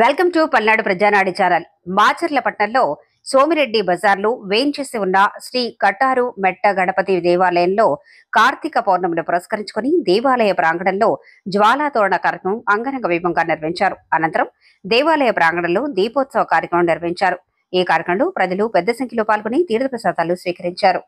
Welcome to Palnadu Prajanadi channel. మాచర్లపట్నంలో సోమిరెడ్డి బజార్లో వేంచేసి ఉన్న శ్రీ కట్టారు మెట్ట గణపతి దేవాలయంలో కార్తీక పౌర్ణమిని పురస్కరించుకుని దేవాలయ ప్రాంగణంలో జ్వాలాతోరణ కార్యక్రమం అంగరంగ వైభవంగా నిర్వహించారు. అనంతరం దేవాలయ ప్రాంగణంలో దీపోత్సవ కార్యక్రమం నిర్వహించారు. ఈ కార్యక్రమంలో ప్రజలు పెద్ద సంఖ్యలో పాల్గొని తీర్థప్రసాదాలు స్వీకరించారు.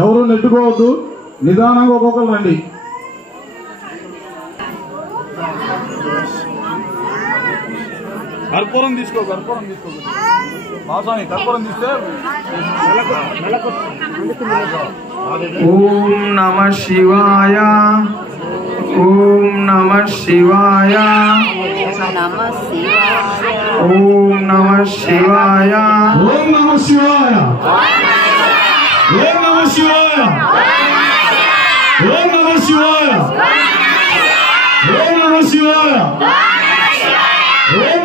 ఎవరు నెట్టుకోవద్దు, నిదానంగా ఒక్కొక్కరు రండి. కర్పూరం తీసుకో మాసామి, కర్పూరం తీస్తే ఓం నమః శివాయ, ఓం నమః శివాయ, ఓం నమః శివాయ, ఓం నమః శివాయ, ఓం నమః శివాయ, ఓం నమః శివాయ, ఓం నమః శివాయ, ఓం నమః శివాయ, ఓం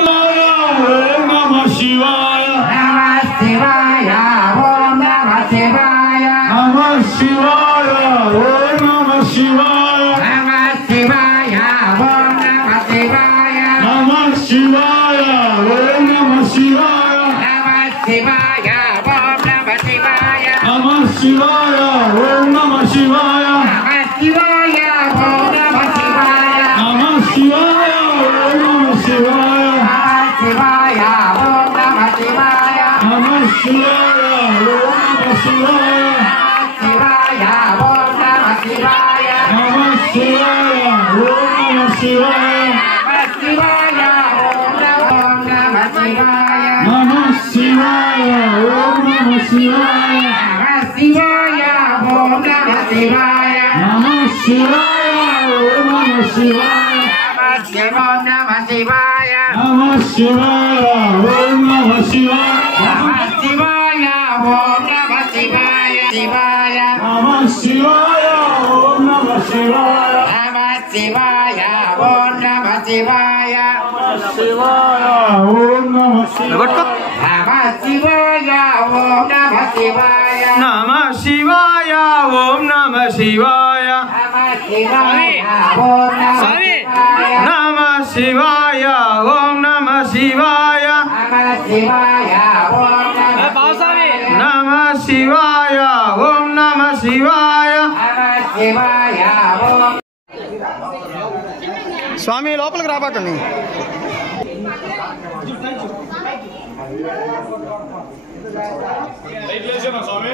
నమః శివాయ, నమః శివాయ, ఓం నమః శివాయ, నమః శివాయ, ఓం నమః శివాయ, నమః శివాయ, ఓం నమః శివాయ, నమః శివాయ, ఓం నమః శివాయ, నమః శివాయ, ఓం నమః శివాయ, నమః శివాయ, ఓం నమః శివాయ, నమః శివాయ, ఓం నమః శివాయ, నమః శివాయ, ఓం నమః శివాయ, నమః శివాయ, ఓం నమః శివాయ, నమః శివాయ, ఓం నమః శివాయ, శివాయ, ఓం నమః శివాయ, శివాయ, ఓం నమః శివాయ, నమః శివాయ, ఓం నమః శివాయ, నమః శివాయ, ఓం నమః శివాయ, నమః శివాయ, ఓం నమః శివాయ. స్వామి లోపలికి రాబాకండి. స్వామి